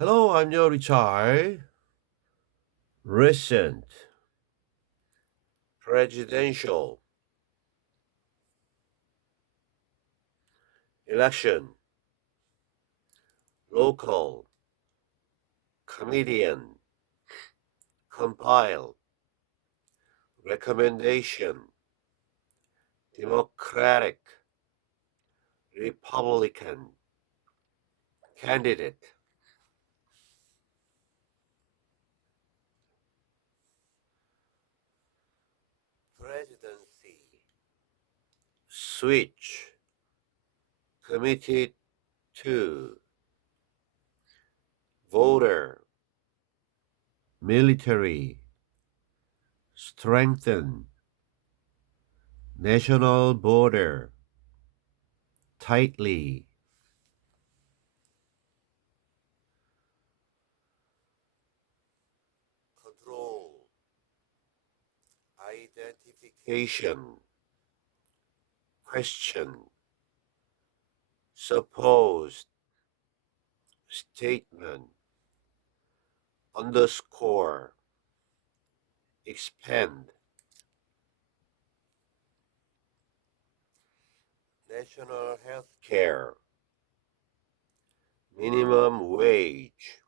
Hello, I'm Joe Richard. Recent. Presidential. Election. Local. Comedian. Compile. Recommendation. Democratic. Republican. Candidate presidency switch. Committed to. Voter. Military. Strengthen. National border. Tightly. Control. Identification question supposed statement. Underscore. Expand national health care. Minimum wage.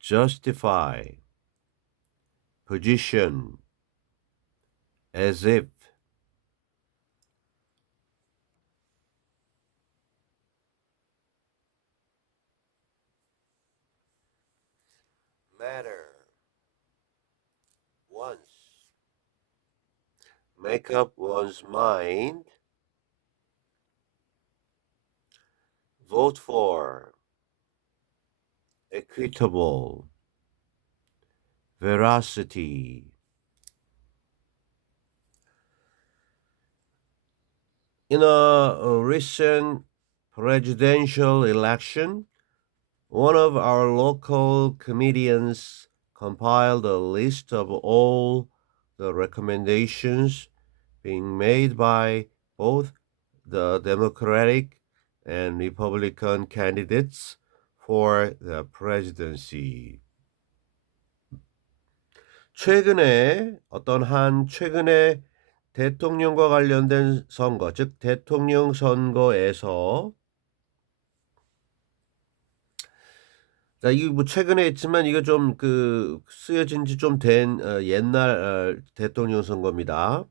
Justify. Position. As if make up one's mind vote for. Equitable. Veracity. In a, a recent presidential election one of our local comedians compiled a list of all the recommendations being made by both the Democratic and Republican candidates for the presidency. 최근에 어떤 한 최근에 대통령과 관련된 선거, 즉 대통령 선거에서 자, 이거 뭐 최근에 했지만 이거 좀 그 쓰여진 지 좀된 어, 옛날 어, 대통령 선거입니다.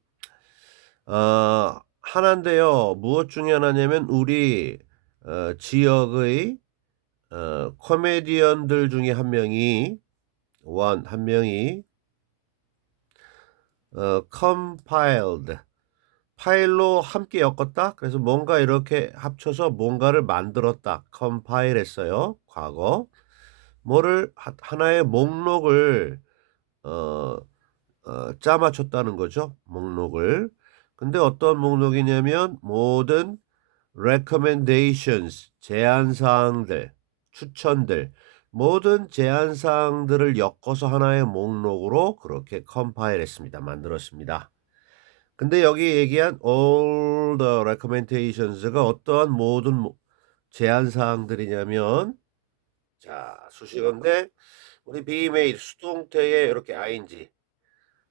어, 하나인데요. 무엇 중에 하나냐면 우리 어, 지역의 어, 코미디언들 중에 한 명이 원 한 명이 어, compiled 파일로 함께 엮었다. 그래서 뭔가 이렇게 합쳐서 뭔가를 만들었다. compile 했어요. 과거. 뭐를 하- 하나의 목록을 어, 어, 짜맞췄다는 거죠. 목록을. 근데 어떤 목록이냐면 모든 recommendations 제안 사항들, 추천들 모든 제안 사항들을 엮어서 하나의 목록으로 그렇게 컴파일 했습니다. 만들었습니다. 근데 여기 얘기한 all the recommendations가 어떠한 모든 모- 제안 사항들이냐면 자, 수식어인데 우리 made 수동태에 이렇게 ing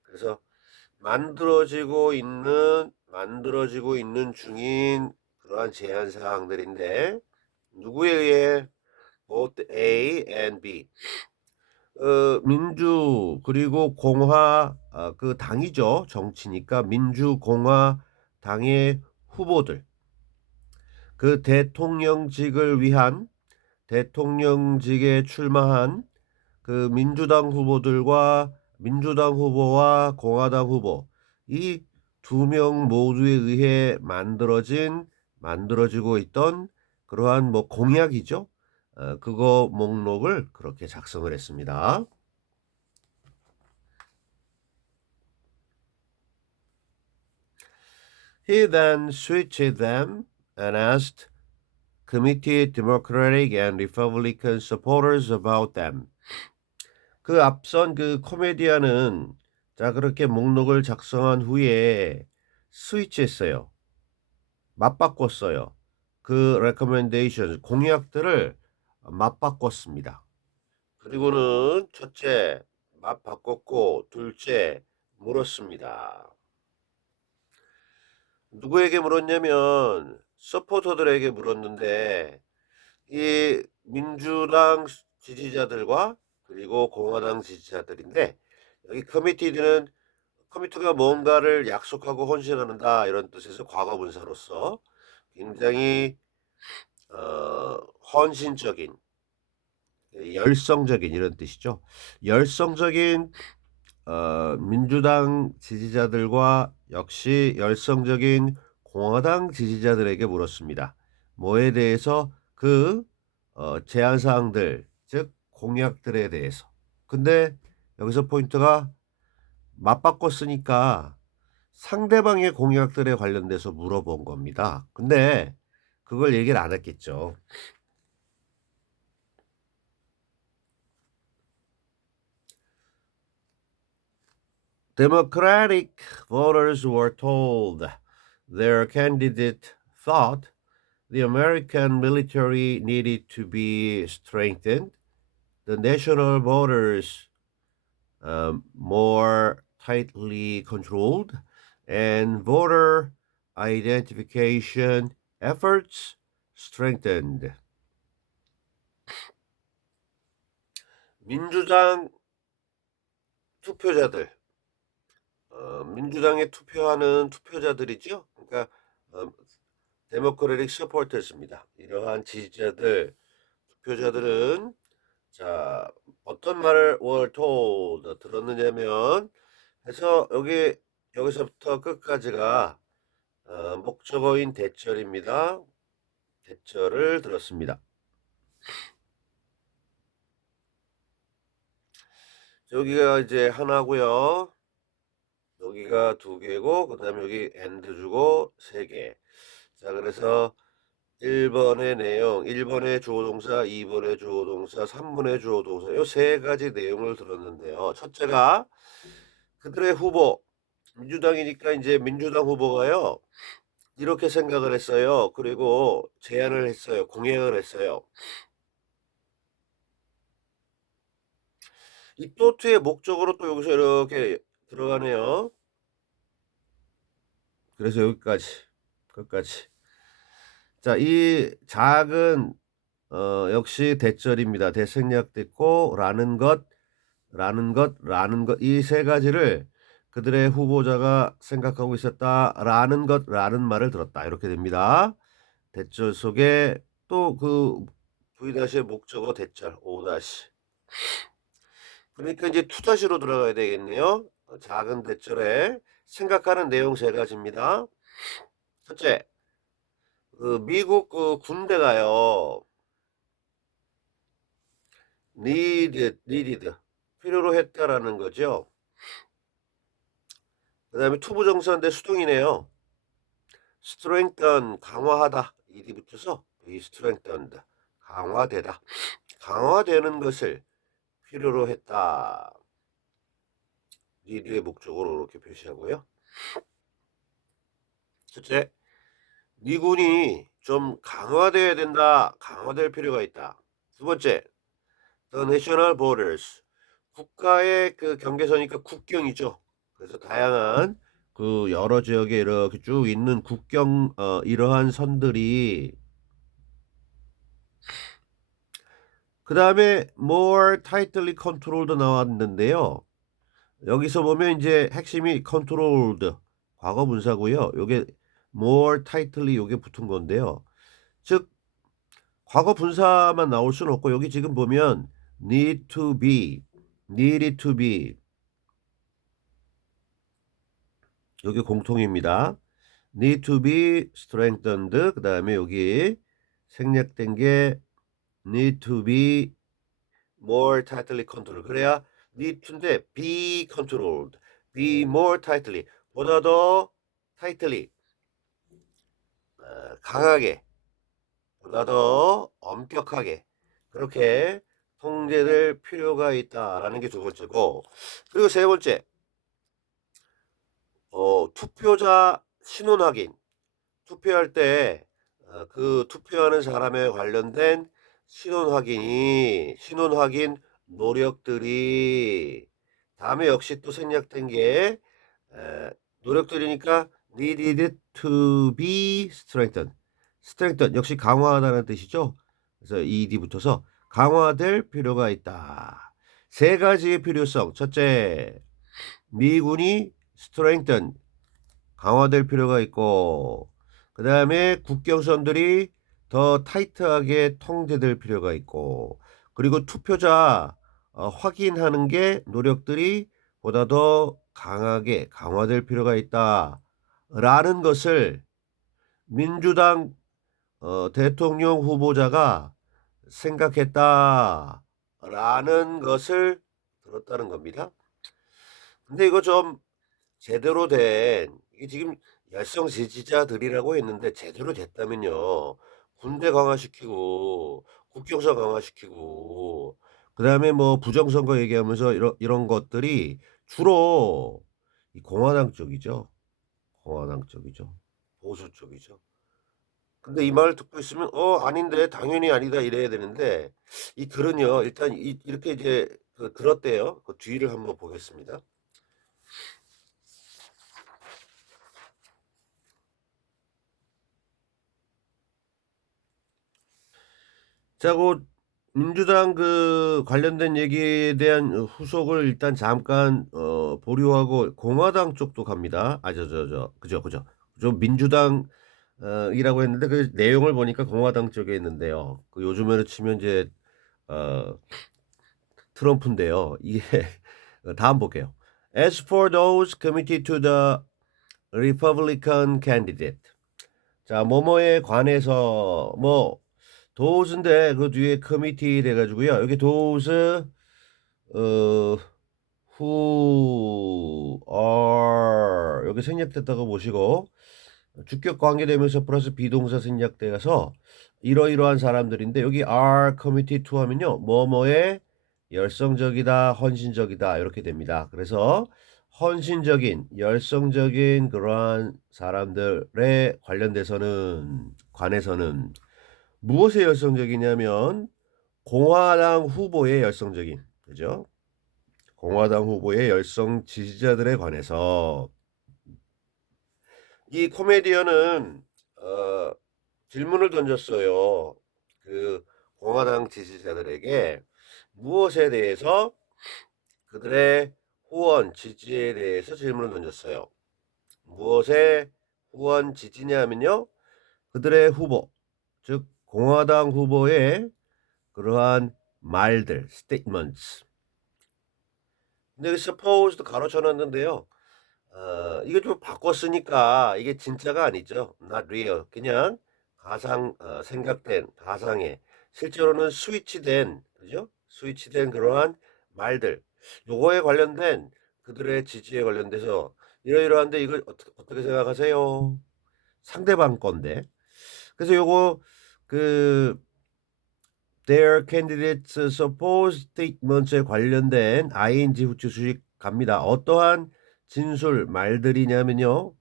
그래서 만들어지고 있는 만들어지고 있는 중인 그러한 제한 사항들인데 누구에 의해? Both A and B. 어, 민주 그리고 공화 아, 그 당이죠. 정치니까 민주 공화 당의 후보들. 그 대통령직을 위한 대통령직에 출마한 그 민주당 후보들과 민주당 후보와 공화당 후보 이 두 명 모두에 의해 만들어진 만들어지고 있던 그러한 뭐 공약이죠. 어, 그거 목록을 그렇게 작성을 했습니다. Committed Democratic and Republican supporters about them. 그 앞선 그 코미디언은 자 그렇게 목록을 작성한 후에 스위치했어요. 맞바꿨어요. 그 recommendations 공약들을 맞바꿨습니다. 그리고는 첫째 맞바꿨고 둘째 물었습니다. 누구에게 물었냐면 서포터들에게 물었는데 이 민주당 지지자들과 그리고 공화당 지지자들인데 여기 커미티는 커미티가 뭔가를 약속하고 헌신하는다 이런 뜻에서 과거분사로서 굉장히 어, 헌신적인 열성적인 이런 뜻이죠. 열성적인 어, 민주당 지지자들과 역시 열성적인 공화당 지지자들에게 물었습니다. 뭐에 대해서 그 어, 제안 사항들 즉 공약들에 대해서. 근데 여기서 포인트가 맞바꿨으니까 상대방의 공약들에 관련돼서 물어본 겁니다. 근데 그걸 얘기를 안 했겠죠. Democratic voters were told their candidate thought the American military needed to be strengthened, the national voters um, more tightly controlled, and voter identification efforts strengthened. 민주당 투표자들, 어, 민주당에 투표하는 투표자들이죠. 그러니까 어, 데모크래틱 서포터스입니다. 이러한 지지자들, 투표자들은 자 어떤 말을 told 들었느냐면 해서 여기 여기서부터 끝까지가 어, 목적어인 대절입니다. 대절을 들었습니다. 여기가 이제 하나고요. 여기가 두 개고 그 다음에 여기 and 주고 세 개. 자 그래서 1번의 내용, 1번의 주어동사, 2번의 주어동사, 3번의 주어동사 이 세 가지 내용을 들었는데요. 첫째가 그들의 후보 민주당이니까 이제 민주당 후보가요. 이렇게 생각을 했어요. 그리고 제안을 했어요. 공약을 했어요. 이 또트의 목적으로 또 여기서 이렇게 들어가네요. 그래서 여기까지 끝까지 자, 이 작은 어, 역시 대절입니다. 대생략됐고 라는 것, 라는 것, 라는 것 이 세 가지를 그들의 후보자가 생각하고 있었다라는 것, 라는 말을 들었다. 이렇게 됩니다. 대절 속에 또 그 V-의 목적어 대절 O-. 그러니까 이제 투다시로 들어가야 되겠네요. 작은 대절에 생각하는 내용 세 가지입니다. 첫째, 그 미국 그 군대가요. needed, needed 필요로 했다라는 거죠. 그 다음에 투부 정사인데 수동이네요. strengthen 강화하다 이디 붙여서 be strengthened 강화되다 강화되는 것을 필요로 했다. Need의 목적으로 이렇게 표시하고요. 첫째, 미군이 좀 강화돼야 된다. 강화될 필요가 있다. 두 번째, the national borders. 국가의 그 경계선이니까 국경이죠. 그래서 다양한 그 여러 지역에 이렇게 쭉 있는 국경 어, 이러한 선들이 그 다음에 more tightly controlled 나왔는데요. 여기서 보면 이제 핵심이 controlled 과거 분사고요. 요게 more tightly 요게 붙은 건데요. 즉 과거 분사만 나올 수는 없고 여기 지금 보면 need to be, needed to be 여기 공통입니다. need to be strengthened 그 다음에 여기 생략된 게 need to be more tightly controlled 그래야 need to인데 be controlled be more tightly 보다 더 tightly. 어, 강하게 보다 더 엄격하게. 그렇게 통제될 필요가 있다라는 게 두 번째고 그리고 세 번째 어, 투표자 신원 확인. 투표할 때그 투표하는 사람에 관련된 신원 확인이 신원 확인 노력들이 다음에 역시 또 생략된 게 에, 노력들이니까 needed to be strengthened. strengthen 역시 강화하다는 뜻이죠. 그래서 ed 붙어서 강화될 필요가 있다. 세 가지의 필요성. 첫째, 미군이 strengthen 강화될 필요가 있고 그 다음에 국경선들이 더 타이트하게 통제될 필요가 있고 그리고 투표자 어, 확인하는 게 노력들이 보다 더 강하게 강화될 필요가 있다라는 것을 민주당 어, 대통령 후보자가 생각했다라는 것을 들었다는 겁니다. 근데 이거 좀 제대로 된 이게 지금 열성 지지자들이라고 했는데 제대로 됐다면요. 군대 강화시키고 국경선 강화시키고 그다음에 뭐 부정선거 얘기하면서 이런 이런 것들이 주로 이 공화당 쪽이죠. 공화당 쪽이죠. 보수 쪽이죠. 근데 이 말을 듣고 있으면 어 아닌데 당연히 아니다 이래야 되는데 이 글은요 일단 이, 이렇게 이제 그 들었대요. 그 뒤를 한번 보겠습니다. 자, 그 민주당 그 관련된 얘기에 대한 후속을 일단 잠깐 어 보류하고 공화당 쪽도 갑니다. 아 저 저 저 그죠 그죠. 좀 민주당 어 이라고 했는데 그 내용을 보니까 공화당 쪽에 있는데요. 그 요즘에는 치면 이제 어 트럼프인데요. 이게 어, 다음 볼게요. As for those committed to the Republican candidate. 자, 뭐뭐에 관해서 뭐 도우스인데 그 뒤에 커미티 돼가지고요. 여기 도우스 어 who are 여기 생략됐다고 보시고 주격 관계되면서 플러스 비동사 생략돼서 이러이러한 사람들인데 여기 are committed to 하면요 뭐뭐에 열성적이다 헌신적이다 이렇게 됩니다. 그래서 헌신적인 열성적인 그러한 사람들에 관련돼서는 관해서는 무엇에 열성적이냐면 공화당 후보의 열성적인 그죠? 공화당 후보의 열성 지지자들에 관해서 이 코미디언은 어, 질문을 던졌어요. 그 공화당 지지자들에게 무엇에 대해서 그들의 후원 지지에 대해서 질문을 던졌어요. 무엇에 후원 지지냐면요. 그들의 후보 즉 공화당 후보의 그러한 말들, statements. 근데 여기 suppose도 가로쳐 놨는데요. 어, 이거 좀 바꿨으니까 이게 진짜가 아니죠. not real. 그냥 가상 어, 생각된 가상의 실제로는 스위치된 그죠? 스위치된 그러한 말들. 요거에 관련된 그들의 지지에 관련돼서 이러이러한데 이걸 어떻게, 어떻게 생각하세요? 상대방 건데. 그래서 요거 그 their candidates supposed statements에 관련된 ing 후치 수식 갑니다. 어떠한 진술 말들이냐면요.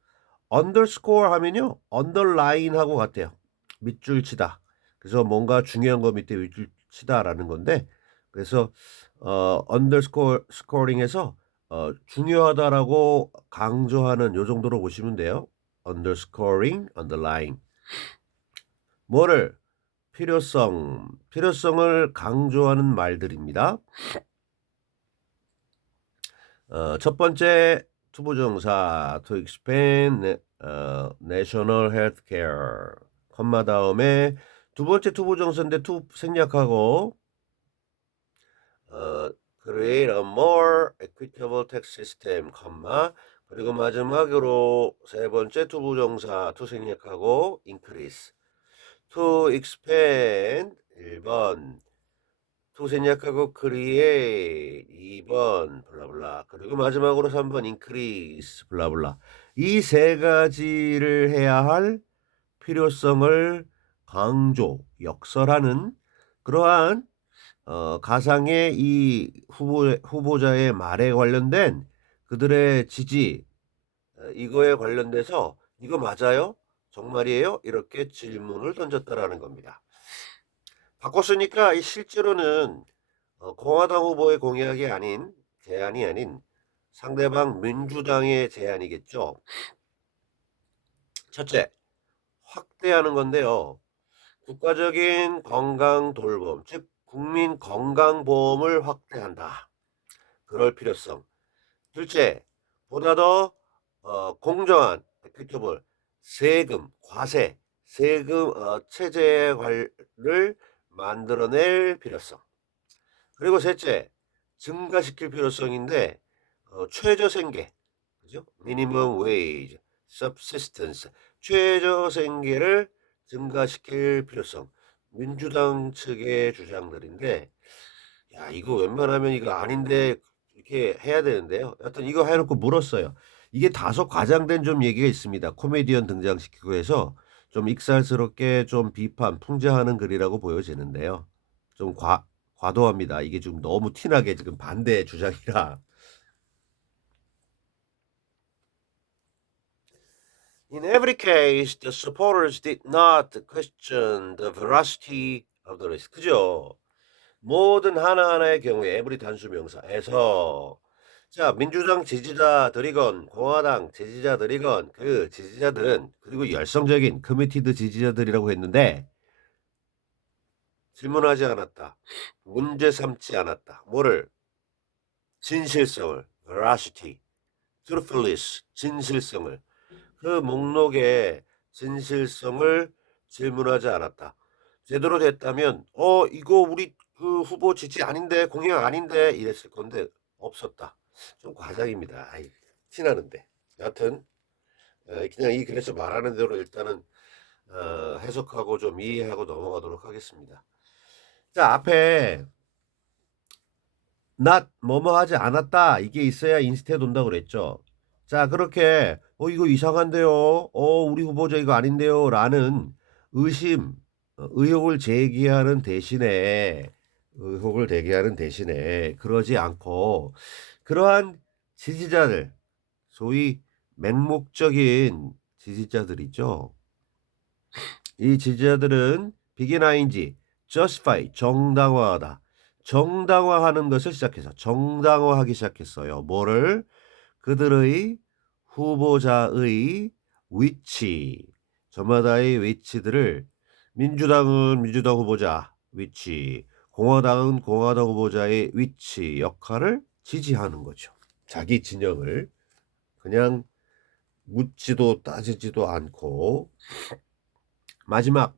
underscore 하면요. underline 하고 같아요. 밑줄 치다. 그래서 뭔가 중요한 거 밑에 밑줄 치다라는 건데 그래서 어 underscore scoring에서 어 중요하다라고 강조하는 요 정도로 보시면 돼요. underscoring, underline. 뭐를? 필요성, 필요성을 강조하는 말들입니다. 어, 첫 번째 투부정사 to expand 어, national healthcare 컴마 다음에 두 번째 투부정사인데 투 생략하고 어, create a more equitable tax system 컴마. 그리고 마지막으로 세 번째 투부정사 투 생략하고 increase to expand 1번 to 생략하고 create 2번 블라블라 그리고 마지막으로 3번 increase 블라블라 이 세 가지를 해야 할 필요성을 강조 역설하는 그러한 어, 가상의 이 후보, 후보자의 말에 관련된 그들의 지지 어, 이거에 관련돼서 이거 맞아요? 정말이에요? 이렇게 질문을 던졌다라는 겁니다. 바꿨으니까 이 실제로는 어 공화당 후보의 공약이 아닌 제안이 아닌 상대방 민주당의 제안이겠죠. 첫째, 확대하는 건데요. 국가적인 건강 돌봄, 즉 국민 건강보험을 확대한다. 그럴 필요성. 둘째, 보다 더 어, 공정한 equitable 세금, 과세, 세금 어, 체제를 만들어낼 필요성. 그리고 셋째, 증가시킬 필요성인데 어, 최저 생계, 그죠? 미니멈 웨이지, subsistence, 최저 생계를 증가시킬 필요성. 민주당 측의 주장들인데, 야 이거 웬만하면 이거 아닌데 이렇게 해야 되는데요. 여하튼 이거 해놓고 물었어요. 이게 다소 과장된 좀 얘기가 있습니다. 코미디언 등장시키고 해서 좀 익살스럽게 좀 비판, 풍자하는 글이라고 보여지는데요. 좀 과, 과도합니다. 이게 지금 너무 티나게 지금 반대 주장이라. 그죠? 모든 하나하나의 경우에 every 단수 명사에서 자 민주당 지지자들이건 공화당 지지자들이건 그 지지자들은 그리고 열성적인 커미티드 지지자들이라고 했는데 질문하지 않았다. 문제 삼지 않았다. 뭐를? 진실성을, veracity, truthfulness, 진실성을. 그 목록에 진실성을 질문하지 않았다. 제대로 됐다면, 어, 이거 우리 그 후보 지지 아닌데, 공약 아닌데, 이랬을 건데, 없었다. 좀 과장입니다. 아이, 티나는데. 여하튼, 어, 그냥 이 글에서 말하는 대로 일단은, 어, 해석하고 좀 이해하고 넘어가도록 하겠습니다. 자, 앞에 not 뭐뭐 하지 않았다 이게 있어야 인스테 돈다고 그랬죠. 자, 그렇게 어 이거 이상한데요. 어 우리 후보자 이거 아닌데요. 라는 의심, 어, 의혹을 제기하는 대신에 의혹을 제기하는 대신에 그러지 않고 그러한 지지자들 소위 맹목적인 지지자들이죠. 이 지지자들은 비기나인지 justify 정당화하다. 정당화하는 것을 시작해서 정당화하기 시작했어요. 뭐를 그들의 후보자의 위치 저마다의 위치들을 민주당은 민주당 후보자 위치 공화당은 공화당 후보자의 위치 역할을 지지하는 거죠. 자기 진영을 그냥 묻지도 따지지도 않고 마지막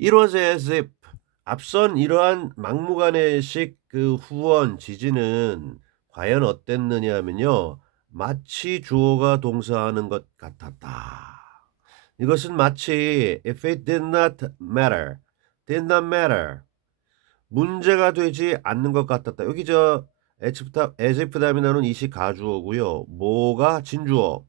It was as if 앞선 이러한 막무가내식 그 후원 지지는 과연 어땠느냐 하면요. 마치 주어가 동사하는 것 같았다. 이것은 마치 if it did not matter, did not matter 문제가 되지 않는 것 같았다. 여기 저 다음에 나오는 이시 가주어고요. 뭐가 진주어.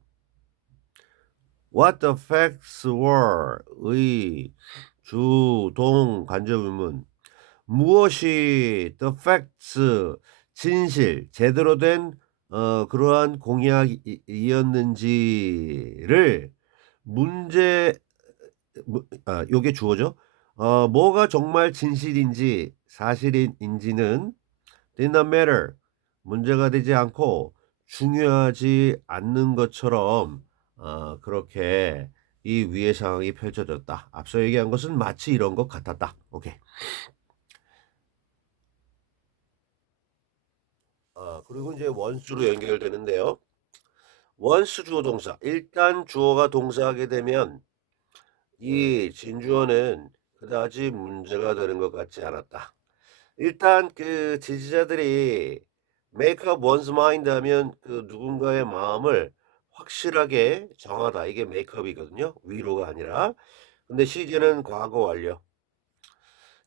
What the facts were 의 주, 동, 간접의문 무엇이 the facts 진실 제대로 된 어, 그러한 공약이었는지를 문제 아, 요게 주어죠. 어, 뭐가 정말 진실인지 사실인지는 did not matter 문제가 되지 않고 중요하지 않는 것처럼 어, 그렇게 이 위의 상황이 펼쳐졌다. 앞서 얘기한 것은 마치 이런 것 같았다. 오케이. 아, 그리고 이제 원수로 연결되는데요. 원수 주어 동사. 일단 주어가 동사하게 되면 이 진주어는 그다지 문제가 되는 것 같지 않았다. 일단 그 지지자들이 make up one's mind 하면 그 누군가의 마음을 확실하게 정하다. 이게 메이크업이거든요. 위로가 아니라. 근데 시제는 과거 완료.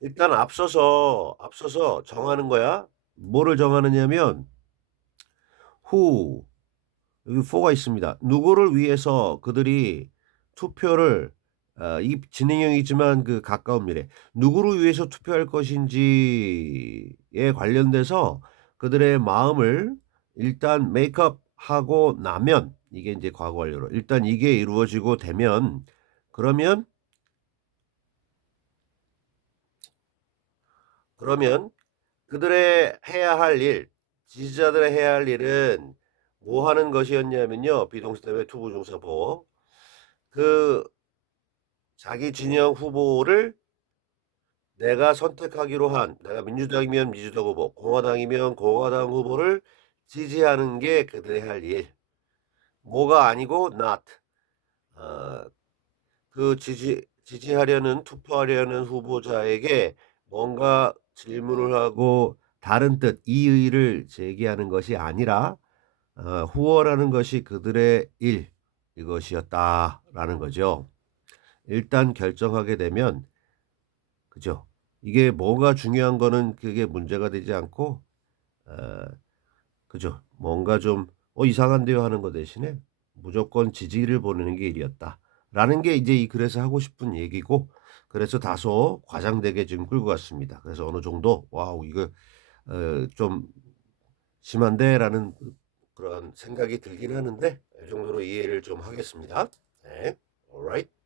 일단 앞서서 앞서서 정하는 거야. 뭐를 정하느냐면 who 여기 for가 있습니다. 누구를 위해서 그들이 투표를 어, 이 진행형이지만 그 가까운 미래 누구를 위해서 투표할 것인지에 관련돼서 그들의 마음을 일단 메이크업 하고 나면 이게 이제 과거 완료로 일단 이게 이루어지고 되면 그러면 그러면 그들의 해야 할 일, 지지자들의 해야 할 일은 뭐 하는 것이었냐면요. 비동사 때문에 투부정사보. 그 자기 진영 후보를 내가 선택하기로 한 내가 민주당이면 민주당 후보, 공화당이면 공화당 후보를 지지하는 게 그들의 할 일. 뭐가 아니고 not. 어, 그 지지 지지하려는 투표하려는 후보자에게 뭔가 질문을 하고 다른 뜻, 이의를 제기하는 것이 아니라 어, 후원하는 것이 그들의 일 이것이었다라는 거죠. 일단 결정하게 되면 그죠? 이게 뭐가 중요한 거는 그게 문제가 되지 않고 어, 그죠? 뭔가 좀 어, 이상한데요 하는 거 대신에 무조건 지지를 보내는 게 일이었다 라는 게 이제 이 글에서 하고 싶은 얘기고 그래서 다소 과장되게 지금 끌고 갔습니다. 그래서 어느 정도 와우 이거 어, 좀 심한데라는 그런 생각이 들긴 하는데 이 정도로 이해를 좀 하겠습니다. 네, alright.